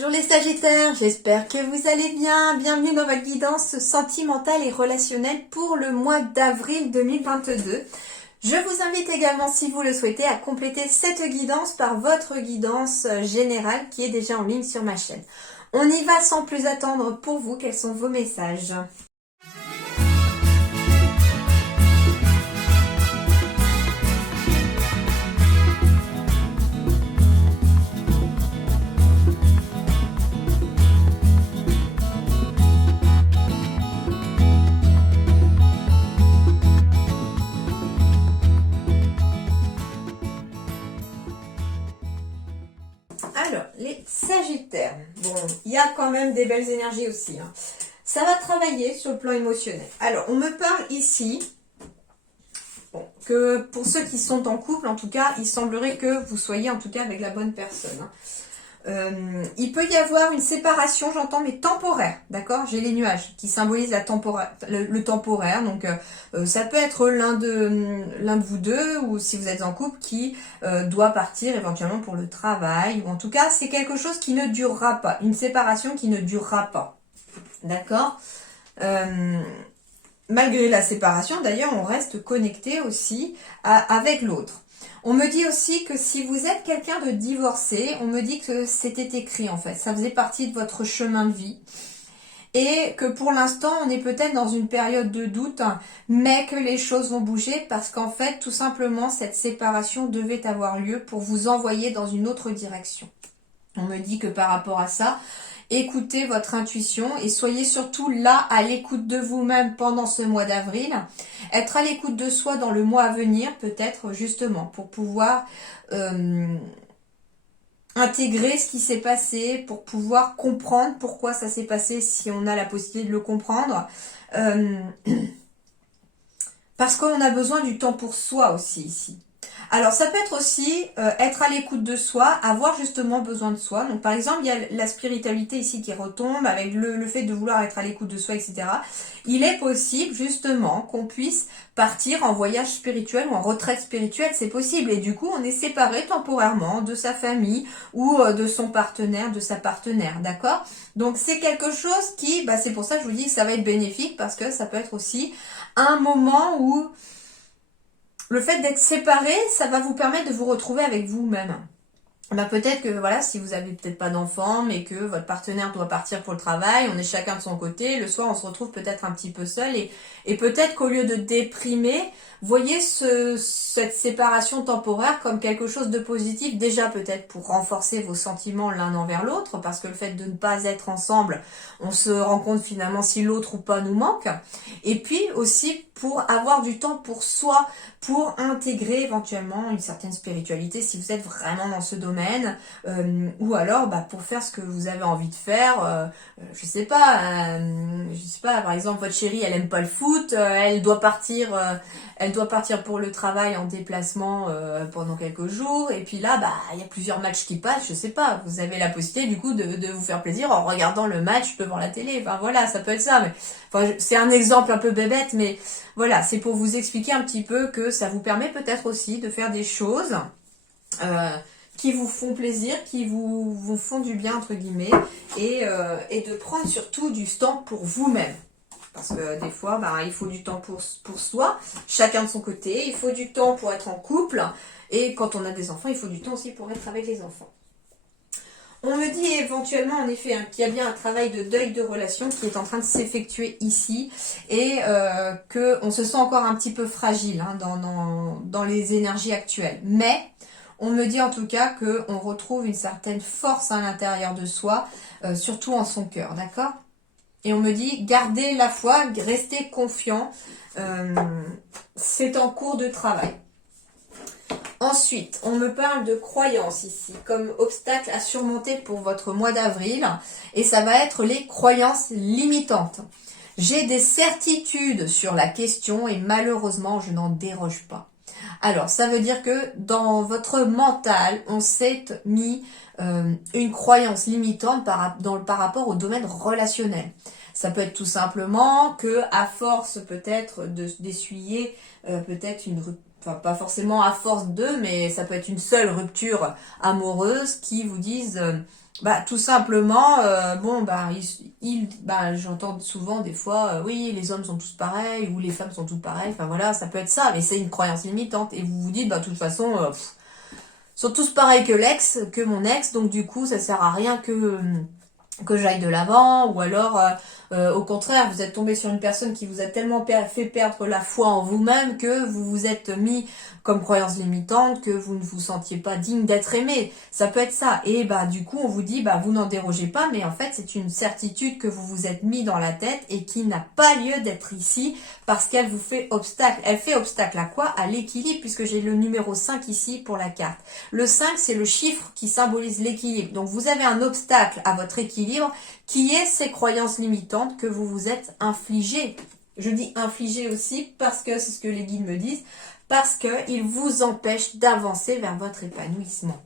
Bonjour les Sagittaires, j'espère que vous allez bien. Bienvenue dans votre guidance sentimentale et relationnelle pour le mois d'avril 2022. Je vous invite également, si vous le souhaitez, à compléter cette guidance par votre guidance générale qui est déjà en ligne sur ma chaîne. On y va sans plus attendre. Pour vous, quels sont vos messages ? Alors, les Sagittaires, bon, il y a quand même des belles énergies aussi. Ça va travailler sur le plan émotionnel. Alors, on me parle ici, que pour ceux qui sont en couple, en tout cas, il semblerait que vous soyez en tout cas avec la bonne personne. Il peut y avoir une séparation, j'entends, mais temporaire, d'accord? J'ai les nuages qui symbolisent le temporaire, donc ça peut être l'un de vous deux, ou si vous êtes en couple, qui doit partir éventuellement pour le travail, ou en tout cas, c'est quelque chose qui ne durera pas, une séparation qui ne durera pas, d'accord? Malgré la séparation, d'ailleurs, on reste connecté aussi avec l'autre. On me dit aussi que si vous êtes quelqu'un de divorcé, on me dit que c'était écrit en fait. Ça faisait partie de votre chemin de vie. Et que pour l'instant, on est peut-être dans une période de doute, mais que les choses vont bouger parce qu'en fait, tout simplement, cette séparation devait avoir lieu pour vous envoyer dans une autre direction. On me dit que par rapport à ça, écoutez votre intuition et soyez surtout là à l'écoute de vous-même pendant ce mois d'avril. Être à l'écoute de soi dans le mois à venir, peut-être justement, pour pouvoir intégrer ce qui s'est passé, pour pouvoir comprendre pourquoi ça s'est passé si on a la possibilité de le comprendre. Parce qu'on a besoin du temps pour soi aussi ici. Alors, ça peut être aussi être à l'écoute de soi, avoir justement besoin de soi. Donc, par exemple, il y a la spiritualité ici qui retombe avec le fait de vouloir être à l'écoute de soi, etc. Il est possible, justement, qu'on puisse partir en voyage spirituel ou en retraite spirituelle, c'est possible. Et du coup, on est séparé temporairement de sa famille ou de son partenaire, de sa partenaire, d'accord? Donc, c'est quelque chose qui, c'est pour ça que je vous dis que ça va être bénéfique parce que ça peut être aussi un moment où le fait d'être séparé, ça va vous permettre de vous retrouver avec vous-même. Peut-être que voilà, si vous avez peut-être pas d'enfant, mais que votre partenaire doit partir pour le travail, on est chacun de son côté, le soir on se retrouve peut-être un petit peu seul et peut-être qu'au lieu de déprimer, voyez cette séparation temporaire comme quelque chose de positif, déjà peut-être pour renforcer vos sentiments l'un envers l'autre, parce que le fait de ne pas être ensemble, on se rend compte finalement si l'autre ou pas nous manque, et puis aussi pour avoir du temps pour soi, pour intégrer éventuellement une certaine spiritualité si vous êtes vraiment dans ce domaine, ou alors pour faire ce que vous avez envie de faire, je sais pas, par exemple votre chérie elle aime pas le foot, elle doit partir pour le travail en déplacement pendant quelques jours, et puis là il y a plusieurs matchs qui passent, je sais pas, vous avez la possibilité du coup de vous faire plaisir en regardant le match devant la télé, voilà, ça peut être ça, mais c'est un exemple un peu bébête, mais voilà, c'est pour vous expliquer un petit peu que ça vous permet peut-être aussi de faire des choses qui vous font plaisir, qui vous font du bien entre guillemets, et de prendre surtout du temps pour vous-même. Parce que des fois, il faut du temps pour soi, chacun de son côté, il faut du temps pour être en couple, et quand on a des enfants, il faut du temps aussi pour être avec les enfants. On me dit éventuellement, en effet, qu'il y a bien un travail de deuil de relation qui est en train de s'effectuer ici, et qu'on se sent encore un petit peu fragile dans les énergies actuelles. Mais on me dit en tout cas qu'on retrouve une certaine force à l'intérieur de soi, surtout en son cœur, d'accord ? Et on me dit, gardez la foi, restez confiant, c'est en cours de travail. Ensuite, on me parle de croyances ici, comme obstacle à surmonter pour votre mois d'avril, et ça va être les croyances limitantes. J'ai des certitudes sur la question et malheureusement, je n'en déroge pas. Alors, ça veut dire que dans votre mental, on s'est mis une croyance limitante par rapport au domaine relationnel. Ça peut être tout simplement que à force peut-être d'essuyer peut-être une rupture, enfin pas forcément à force de, mais ça peut être une seule rupture amoureuse qui vous disent bah tout simplement bon bah bah j'entends souvent des fois oui les hommes sont tous pareils ou les femmes sont toutes pareilles, enfin voilà, ça peut être ça, mais c'est une croyance limitante et vous vous dites bah de toute façon sont tous pareils que mon ex, donc du coup ça sert à rien que j'aille de l'avant, ou alors au contraire vous êtes tombé sur une personne qui vous a tellement fait perdre la foi en vous-même que vous vous êtes mis comme croyance limitante, que vous ne vous sentiez pas digne d'être aimé. Ça peut être ça. Et bah du coup on vous dit bah vous n'en dérogez pas, mais en fait c'est une certitude que vous vous êtes mis dans la tête et qui n'a pas lieu d'être ici parce qu'elle vous fait obstacle. Elle fait obstacle à quoi? À l'équilibre, puisque j'ai le numéro 5 ici pour la carte. Le 5 c'est le chiffre qui symbolise l'équilibre. Donc vous avez un obstacle à votre équilibre qui est ces croyances limitantes que vous vous êtes infligées. Je dis infligées aussi parce que c'est ce que les guides me disent, parce qu'ils vous empêchent d'avancer vers votre épanouissement.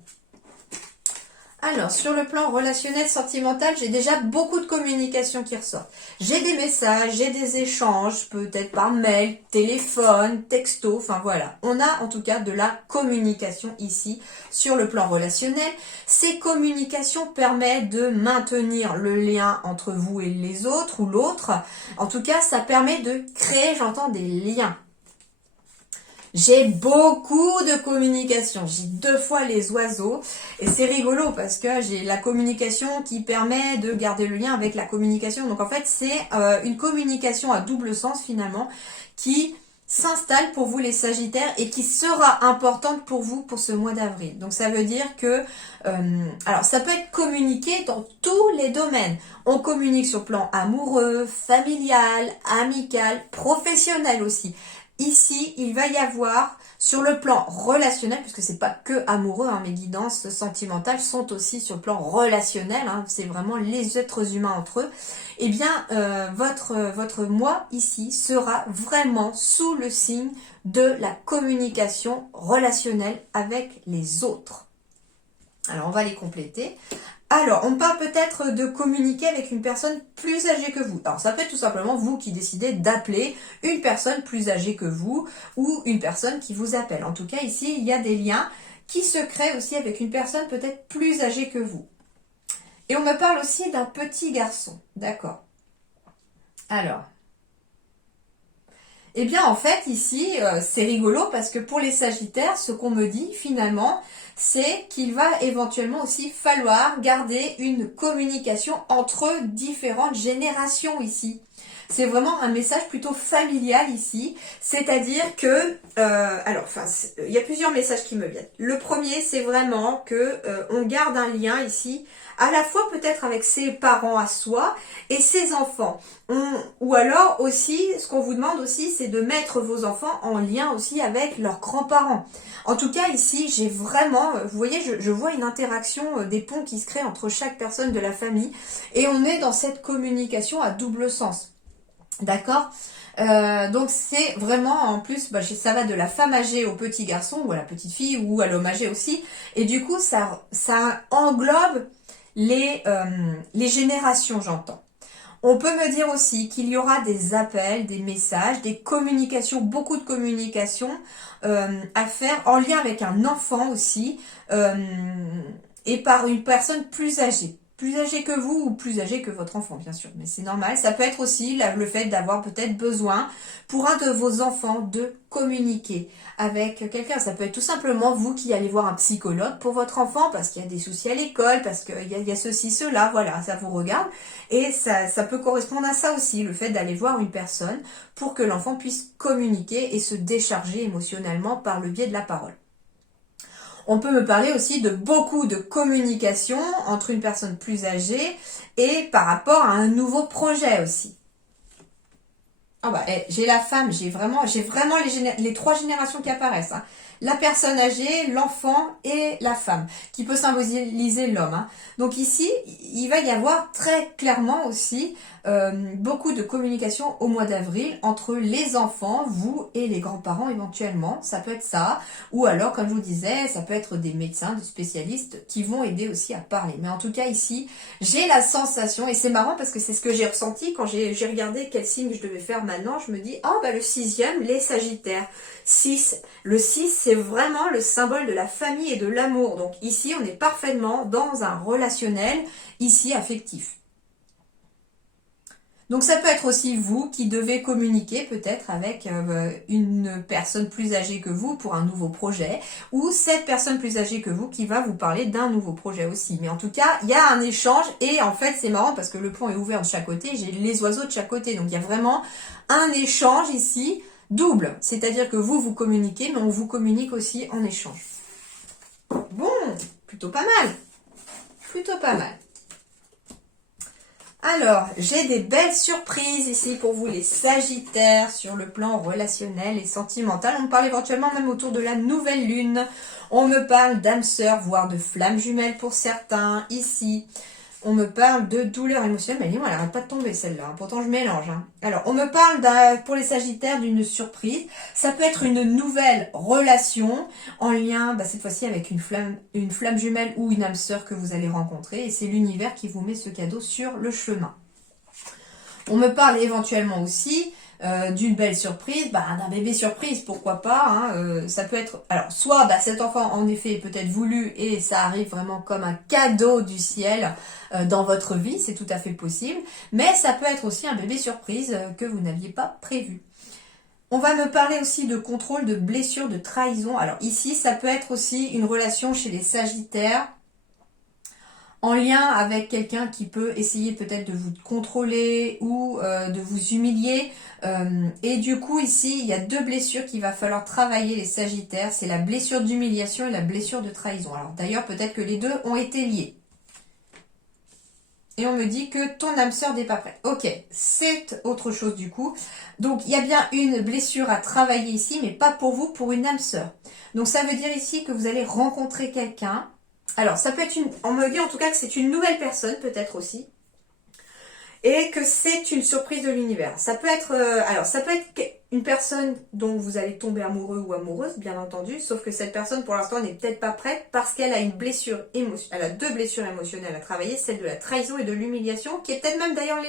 Alors, sur le plan relationnel, sentimental, j'ai déjà beaucoup de communication qui ressortent. J'ai des messages, j'ai des échanges, peut-être par mail, téléphone, texto, enfin voilà. On a en tout cas de la communication ici sur le plan relationnel. Ces communications permettent de maintenir le lien entre vous et les autres ou l'autre. En tout cas, ça permet de créer, j'entends, des liens. J'ai beaucoup de communication, j'ai 2 fois les oiseaux et c'est rigolo parce que j'ai la communication qui permet de garder le lien avec la communication. Donc en fait c'est une communication à double sens finalement qui s'installe pour vous les Sagittaires et qui sera importante pour vous pour ce mois d'avril. Donc ça veut dire que, alors ça peut être communiqué dans tous les domaines. On communique sur le plan amoureux, familial, amical, professionnel aussi. Ici, il va y avoir, sur le plan relationnel, puisque c'est pas que amoureux, hein, mes guidances sentimentales sont aussi sur le plan relationnel, hein, c'est vraiment les êtres humains entre eux, eh bien, votre moi ici sera vraiment sous le signe de la communication relationnelle avec les autres. Alors, on va les compléter. Alors, on parle peut-être de communiquer avec une personne plus âgée que vous. Alors, ça peut être tout simplement vous qui décidez d'appeler une personne plus âgée que vous ou une personne qui vous appelle. En tout cas, ici, il y a des liens qui se créent aussi avec une personne peut-être plus âgée que vous. Et on me parle aussi d'un petit garçon. D'accord. Alors, eh bien, en fait, ici, c'est rigolo parce que pour les Sagittaires, ce qu'on me dit finalement, c'est qu'il va éventuellement aussi falloir garder une communication entre différentes générations ici. C'est vraiment un message plutôt familial ici, c'est-à-dire que, il y a plusieurs messages qui me viennent. Le premier, c'est vraiment que on garde un lien ici, à la fois peut-être avec ses parents à soi et ses enfants. Ou alors aussi, ce qu'on vous demande aussi, c'est de mettre vos enfants en lien aussi avec leurs grands-parents. En tout cas, ici, j'ai vraiment, vous voyez, je vois une interaction, des ponts qui se créent entre chaque personne de la famille et on est dans cette communication à double sens. D'accord. Donc c'est vraiment en plus ça va de la femme âgée au petit garçon ou à la petite fille ou à l'homme âgé aussi, et du coup ça englobe les générations, j'entends. On peut me dire aussi qu'il y aura des appels, des messages, des communications, beaucoup de communications à faire en lien avec un enfant aussi et par une personne plus âgée. Plus âgé que vous ou plus âgé que votre enfant, bien sûr. Mais c'est normal. Ça peut être aussi le fait d'avoir peut-être besoin pour un de vos enfants de communiquer avec quelqu'un. Ça peut être tout simplement vous qui allez voir un psychologue pour votre enfant parce qu'il y a des soucis à l'école, parce qu'il y a ceci, cela, voilà, ça vous regarde. Et ça peut correspondre à ça aussi, le fait d'aller voir une personne pour que l'enfant puisse communiquer et se décharger émotionnellement par le biais de la parole. On peut me parler aussi de beaucoup de communication entre une personne plus âgée et par rapport à un nouveau projet aussi. Ah bah, j'ai la femme, j'ai vraiment les trois générations qui apparaissent, hein. La personne âgée, l'enfant et la femme, qui peut symboliser l'homme, hein. Donc ici, il va y avoir très clairement aussi beaucoup de communication au mois d'avril entre les enfants, vous et les grands-parents éventuellement. Ça peut être ça. Ou alors, comme je vous disais, ça peut être des médecins, des spécialistes qui vont aider aussi à parler. Mais en tout cas, ici, j'ai la sensation, et c'est marrant parce que c'est ce que j'ai ressenti quand j'ai regardé quel signe je devais faire maintenant. Je me dis, oh bah le 6e, les Sagittaires. 6. Le 6, c'est vraiment le symbole de la famille et de l'amour. Donc ici, on est parfaitement dans un relationnel, ici affectif. Donc ça peut être aussi vous qui devez communiquer peut-être avec une personne plus âgée que vous pour un nouveau projet, ou cette personne plus âgée que vous qui va vous parler d'un nouveau projet aussi. Mais en tout cas, il y a un échange, et en fait c'est marrant parce que le pont est ouvert de chaque côté, j'ai les oiseaux de chaque côté, donc il y a vraiment un échange ici double, c'est-à-dire que vous communiquez, mais on vous communique aussi en échange. Bon, plutôt pas mal, plutôt pas mal. Alors, j'ai des belles surprises ici pour vous les Sagittaires sur le plan relationnel et sentimental. On me parle éventuellement même autour de la nouvelle lune. On me parle d'âme sœur, voire de flamme jumelle pour certains ici. On me parle de douleur émotionnelle. Mais elle n'arrête pas de tomber celle-là, hein. Pourtant je mélange, hein. Alors, on me parle pour les Sagittaires d'une surprise. Ça peut être une nouvelle relation en lien, cette fois-ci avec une flamme jumelle ou une âme sœur que vous allez rencontrer. Et c'est l'univers qui vous met ce cadeau sur le chemin. On me parle éventuellement aussi d'une belle surprise, d'un bébé surprise, pourquoi pas, hein, ça peut être, alors soit cet enfant en effet est peut-être voulu et ça arrive vraiment comme un cadeau du ciel dans votre vie, c'est tout à fait possible, mais ça peut être aussi un bébé surprise que vous n'aviez pas prévu. On va me parler aussi de contrôle, de blessure, de trahison. Alors ici, ça peut être aussi une relation chez les Sagittaires, en lien avec quelqu'un qui peut essayer peut-être de vous contrôler ou de vous humilier. Et du coup, ici, il y a deux blessures qu'il va falloir travailler, les Sagittaires. C'est la blessure d'humiliation et la blessure de trahison. Alors d'ailleurs, peut-être que les deux ont été liés. Et on me dit que ton âme sœur n'est pas prête. Ok, c'est autre chose du coup. Donc, il y a bien une blessure à travailler ici, mais pas pour vous, pour une âme sœur. Donc, ça veut dire ici que vous allez rencontrer quelqu'un. Alors, ça peut être on me dit en tout cas que c'est une nouvelle personne, peut-être aussi. Et que c'est une surprise de l'univers. Ça peut être, ça peut être une personne dont vous allez tomber amoureux ou amoureuse, bien entendu. Sauf que cette personne, pour l'instant, n'est peut-être pas prête parce qu'elle a une blessure émotionnelle. Elle a deux blessures émotionnelles à travailler, celle de la trahison et de l'humiliation, qui est peut-être même d'ailleurs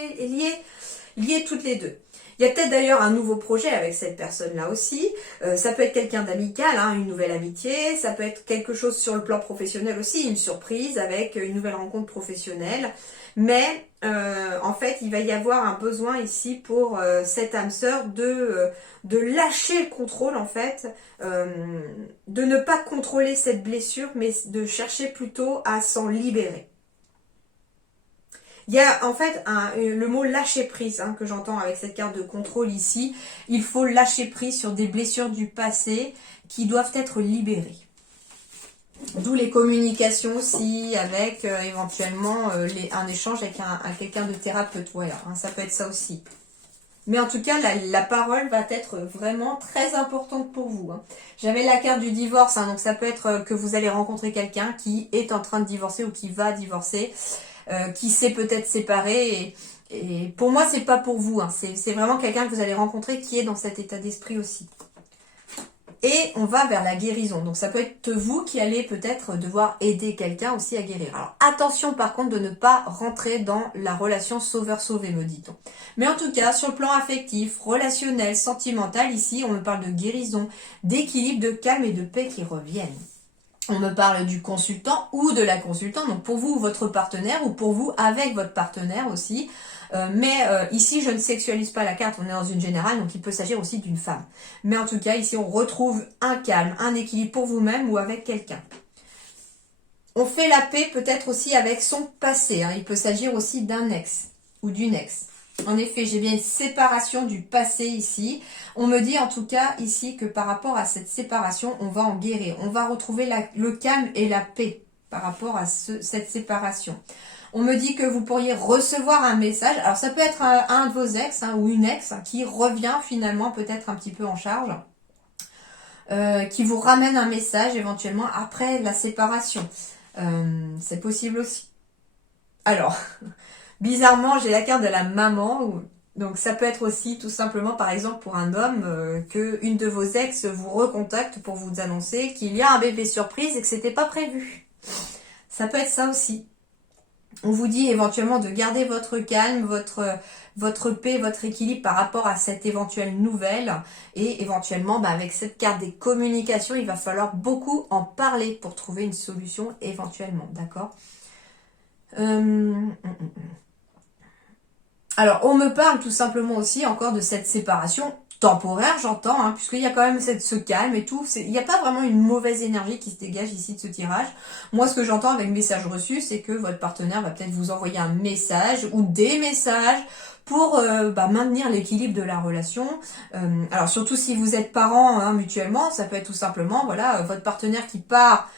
liées toutes les deux. Il y a peut-être d'ailleurs un nouveau projet avec cette personne-là aussi. Ça peut être quelqu'un d'amical, hein, une nouvelle amitié. Ça peut être quelque chose sur le plan professionnel aussi, une surprise avec une nouvelle rencontre professionnelle. Mais en fait, il va y avoir un besoin ici pour cette âme sœur de lâcher le contrôle en fait, de ne pas contrôler cette blessure, mais de chercher plutôt à s'en libérer. Il y a en fait le mot lâcher prise que j'entends avec cette carte de contrôle ici. Il faut lâcher prise sur des blessures du passé qui doivent être libérées. D'où les communications aussi avec éventuellement un échange avec quelqu'un de thérapeute. Voilà, ça peut être ça aussi. Mais en tout cas, la parole va être vraiment très importante pour vous. J'avais la carte du divorce, donc ça peut être que vous allez rencontrer quelqu'un qui est en train de divorcer ou qui va divorcer. Qui s'est peut-être séparé et pour moi c'est pas pour vous, c'est vraiment quelqu'un que vous allez rencontrer qui est dans cet état d'esprit aussi. Et on va vers la guérison, donc ça peut être vous qui allez peut-être devoir aider quelqu'un aussi à guérir. Alors attention par contre de ne pas rentrer dans la relation sauveur-sauvé, me dit-on. Mais en tout cas sur le plan affectif, relationnel, sentimental, ici on me parle de guérison, d'équilibre, de calme et de paix qui reviennent. On me parle du consultant ou de la consultante, donc pour vous, votre partenaire, ou pour vous, avec votre partenaire aussi. Ici, je ne sexualise pas la carte, on est dans une générale, donc il peut s'agir aussi d'une femme. Mais en tout cas, ici, on retrouve un calme, un équilibre pour vous-même ou avec quelqu'un. On fait la paix peut-être aussi avec son passé. Il peut s'agir aussi d'un ex ou d'une ex. En effet, j'ai bien une séparation du passé ici. On me dit en tout cas ici que par rapport à cette séparation, on va en guérir. On va retrouver le calme et la paix par rapport à cette séparation. On me dit que vous pourriez recevoir un message. Alors ça peut être un de vos ex ou une ex qui revient finalement peut-être un petit peu en charge. Qui vous ramène un message éventuellement après la séparation. C'est possible aussi. Alors, bizarrement, j'ai la carte de la maman. Donc ça peut être aussi tout simplement, par exemple, pour un homme, que une de vos ex vous recontacte pour vous annoncer qu'il y a un bébé surprise et que c'était pas prévu. Ça peut être ça aussi. On vous dit éventuellement de garder votre calme, votre paix, votre équilibre par rapport à cette éventuelle nouvelle. Et éventuellement, avec cette carte des communications, il va falloir beaucoup en parler pour trouver une solution éventuellement. D'accord ? Alors, on me parle tout simplement aussi encore de cette séparation temporaire, j'entends, puisqu'il y a quand même ce calme et tout. Il n'y a pas vraiment une mauvaise énergie qui se dégage ici de ce tirage. Moi, ce que j'entends avec le message reçu, c'est que votre partenaire va peut-être vous envoyer un message ou des messages pour maintenir l'équilibre de la relation. Alors, surtout si vous êtes parents mutuellement, ça peut être tout simplement votre partenaire qui part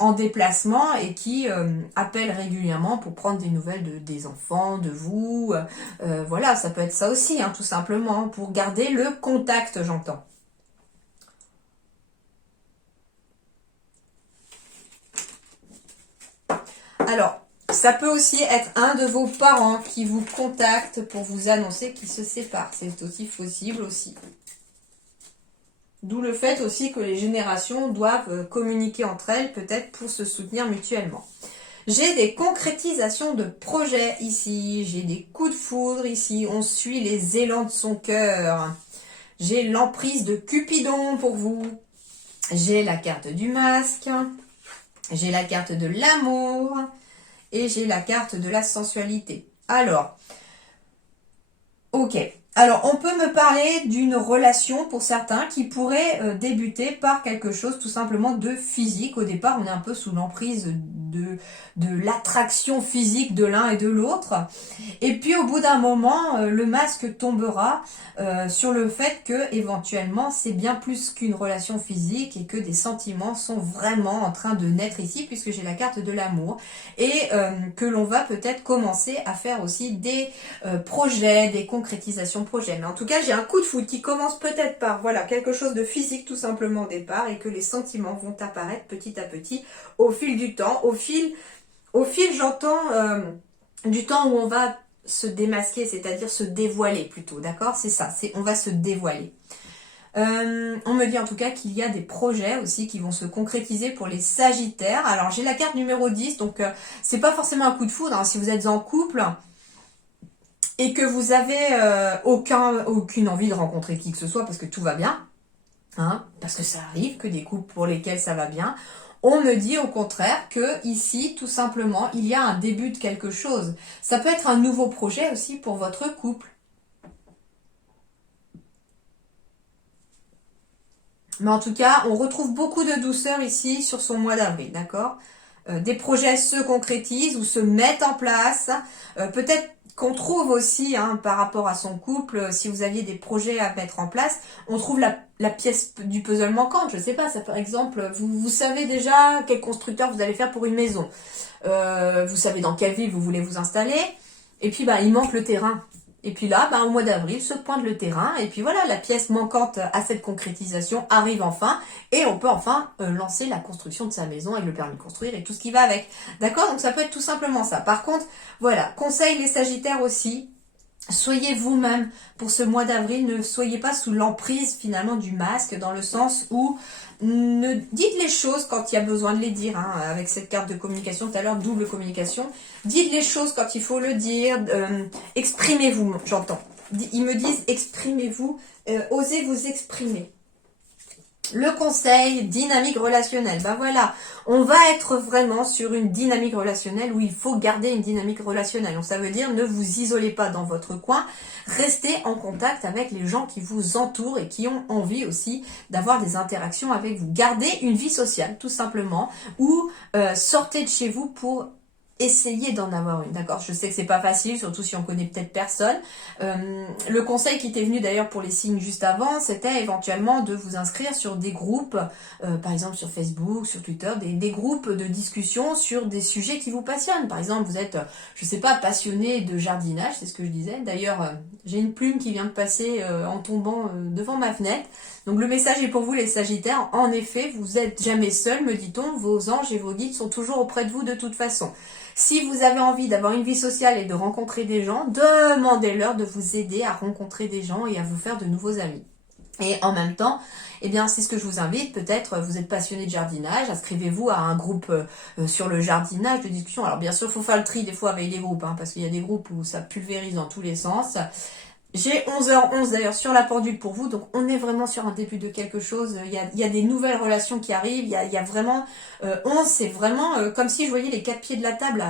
en déplacement et qui appelle régulièrement pour prendre des nouvelles des enfants, de vous. Voilà, ça peut être ça aussi, tout simplement, pour garder le contact, j'entends. Alors, ça peut aussi être un de vos parents qui vous contacte pour vous annoncer qu'il se sépare. C'est aussi possible aussi. D'où le fait aussi que les générations doivent communiquer entre elles, peut-être pour se soutenir mutuellement. J'ai des concrétisations de projets ici, j'ai des coups de foudre ici, on suit les élans de son cœur. J'ai l'emprise de Cupidon pour vous. J'ai la carte du masque, j'ai la carte de l'amour et j'ai la carte de la sensualité. Alors, ok. Alors, on peut me parler d'une relation pour certains qui pourrait débuter par quelque chose tout simplement de physique. Au départ, on est un peu sous l'emprise de l'attraction physique de l'un et de l'autre. Et puis, au bout d'un moment, le masque tombera sur le fait que, éventuellement, c'est bien plus qu'une relation physique et que des sentiments sont vraiment en train de naître ici, puisque j'ai la carte de l'amour. Et que l'on va peut-être commencer à faire aussi des projets, des concrétisations projets. Mais en tout cas, j'ai un coup de foudre qui commence peut-être par quelque chose de physique tout simplement au départ et que les sentiments vont apparaître petit à petit au fil du temps. Au fil j'entends du temps où on va se démasquer, c'est-à-dire se dévoiler plutôt, d'accord? C'est ça, on va se dévoiler. On me dit en tout cas qu'il y a des projets aussi qui vont se concrétiser pour les Sagittaires. Alors j'ai la carte numéro 10, donc c'est pas forcément un coup de foudre, si vous êtes en couple et que vous avez aucune envie de rencontrer qui que ce soit parce que tout va bien, parce que ça arrive que des couples pour lesquels ça va bien, on me dit au contraire que ici, tout simplement, il y a un début de quelque chose. Ça peut être un nouveau projet aussi pour votre couple. Mais en tout cas, on retrouve beaucoup de douceur ici sur son mois d'avril, d'accord ? Des projets se concrétisent ou se mettent en place. Peut-être qu'on trouve aussi, par rapport à son couple, si vous aviez des projets à mettre en place, on trouve la pièce du puzzle manquante. Je ne sais pas, ça par exemple, vous savez déjà quel constructeur vous allez faire pour une maison. Vous savez dans quelle ville vous voulez vous installer. Et puis, il manque le terrain. Et puis là, au mois d'avril, se pointe le terrain. Et puis voilà, la pièce manquante à cette concrétisation arrive enfin. Et on peut enfin lancer la construction de sa maison avec le permis de construire et tout ce qui va avec. D'accord? Donc ça peut être tout simplement ça. Par contre, voilà, conseil les Sagittaires aussi. Soyez vous-même pour ce mois d'avril. Ne soyez pas sous l'emprise finalement du masque dans le sens où dites les choses quand il y a besoin de les dire, avec cette carte de communication tout à l'heure, double communication. Dites les choses quand il faut le dire, exprimez-vous, j'entends. Ils me disent exprimez-vous, osez vous exprimer. Le conseil, dynamique relationnelle. Voilà, on va être vraiment sur une dynamique relationnelle où il faut garder une dynamique relationnelle. Donc ça veut dire ne vous isolez pas dans votre coin, restez en contact avec les gens qui vous entourent et qui ont envie aussi d'avoir des interactions avec vous. Gardez une vie sociale tout simplement ou sortez de chez vous pour essayez d'en avoir une, d'accord? Je sais que c'est pas facile, surtout si on connaît peut-être personne. Le conseil qui était venu d'ailleurs pour les signes juste avant, c'était éventuellement de vous inscrire sur des groupes, par exemple sur Facebook, sur Twitter, des groupes de discussion sur des sujets qui vous passionnent. Par exemple, vous êtes, je sais pas, passionné de jardinage, c'est ce que je disais. D'ailleurs, j'ai une plume qui vient de passer en tombant devant ma fenêtre. Donc le message est pour vous les Sagittaires. En effet, vous n'êtes jamais seul, me dit-on. Vos anges et vos guides sont toujours auprès de vous de toute façon. Si vous avez envie d'avoir une vie sociale et de rencontrer des gens, demandez-leur de vous aider à rencontrer des gens et à vous faire de nouveaux amis. Et en même temps, eh bien, c'est ce que je vous invite. Peut-être vous êtes passionné de jardinage, inscrivez-vous à un groupe sur le jardinage de discussion. Alors bien sûr, il faut faire le tri des fois avec les groupes, parce qu'il y a des groupes où ça pulvérise dans tous les sens. J'ai 11h11 d'ailleurs sur la pendule pour vous, donc on est vraiment sur un début de quelque chose. Il y a des nouvelles relations qui arrivent, il y a vraiment 11, c'est vraiment comme si je voyais les 4 pieds de la table,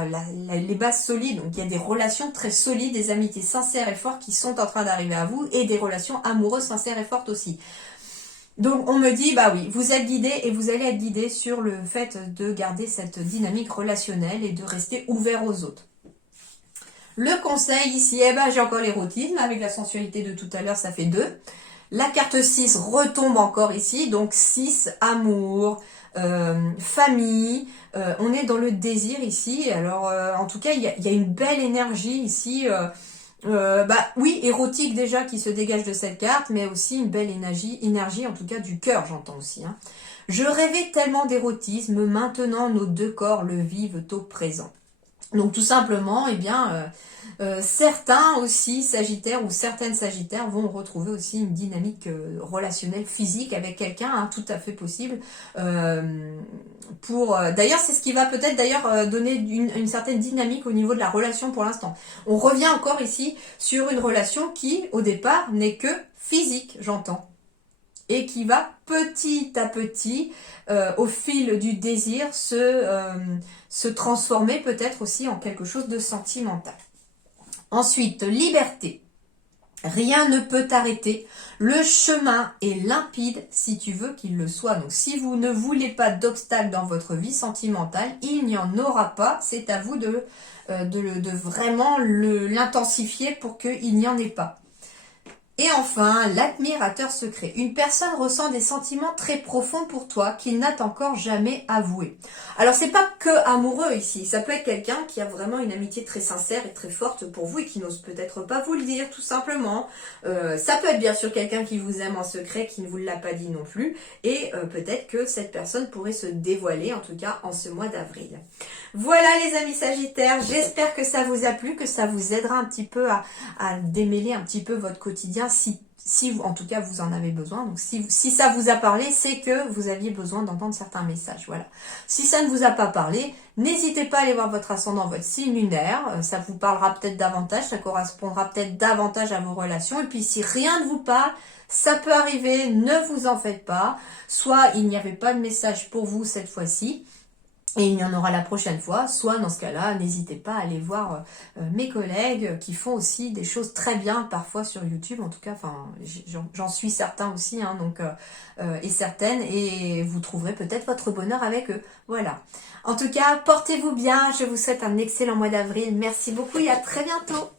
les bases solides. Donc il y a des relations très solides, des amitiés sincères et fortes qui sont en train d'arriver à vous, et des relations amoureuses sincères et fortes aussi. Donc on me dit, bah oui, vous êtes guidé et vous allez être guidé sur le fait de garder cette dynamique relationnelle et de rester ouvert aux autres. Le conseil ici, eh ben, j'ai encore l'érotisme, avec la sensualité de tout à l'heure, ça fait 2. La carte 6 retombe encore ici, donc 6, amour, famille, on est dans le désir ici. Alors en tout cas, il y a une belle énergie ici, oui, érotique déjà qui se dégage de cette carte, mais aussi une belle énergie en tout cas du cœur, j'entends aussi. Je rêvais tellement d'érotisme, maintenant nos deux corps le vivent au présent. Donc tout simplement, eh bien, certains aussi Sagittaires ou certaines Sagittaires vont retrouver aussi une dynamique relationnelle physique avec quelqu'un, tout à fait possible. D'ailleurs, c'est ce qui va peut-être donner une certaine dynamique au niveau de la relation pour l'instant. On revient encore ici sur une relation qui, au départ, n'est que physique, j'entends. Et qui va petit à petit, au fil du désir, se transformer peut-être aussi en quelque chose de sentimental. Ensuite, liberté. Rien ne peut t'arrêter. Le chemin est limpide si tu veux qu'il le soit. Donc si vous ne voulez pas d'obstacles dans votre vie sentimentale, il n'y en aura pas. C'est à vous de vraiment l'intensifier pour qu'il n'y en ait pas. Et enfin, l'admirateur secret. Une personne ressent des sentiments très profonds pour toi qu'il n'a encore jamais avoués. Alors, c'est pas que amoureux ici. Ça peut être quelqu'un qui a vraiment une amitié très sincère et très forte pour vous et qui n'ose peut-être pas vous le dire, tout simplement. Ça peut être bien sûr quelqu'un qui vous aime en secret, qui ne vous l'a pas dit non plus. Et peut-être que cette personne pourrait se dévoiler, en tout cas en ce mois d'avril. Voilà les amis Sagittaires, j'espère que ça vous a plu, que ça vous aidera un petit peu à démêler un petit peu votre quotidien si vous, en tout cas vous en avez besoin. Donc si ça vous a parlé, c'est que vous aviez besoin d'entendre certains messages. Voilà. Si ça ne vous a pas parlé, n'hésitez pas à aller voir votre ascendant, votre signe lunaire. Ça vous parlera peut-être davantage, ça correspondra peut-être davantage à vos relations. Et puis si rien ne vous parle, ça peut arriver, ne vous en faites pas. Soit il n'y avait pas de message pour vous cette fois-ci, et il y en aura la prochaine fois, soit dans ce cas-là, n'hésitez pas à aller voir mes collègues qui font aussi des choses très bien parfois sur YouTube, en tout cas, j'en suis certain aussi, et certaines, et vous trouverez peut-être votre bonheur avec eux. Voilà. En tout cas, portez-vous bien, je vous souhaite un excellent mois d'avril, merci beaucoup et à très bientôt.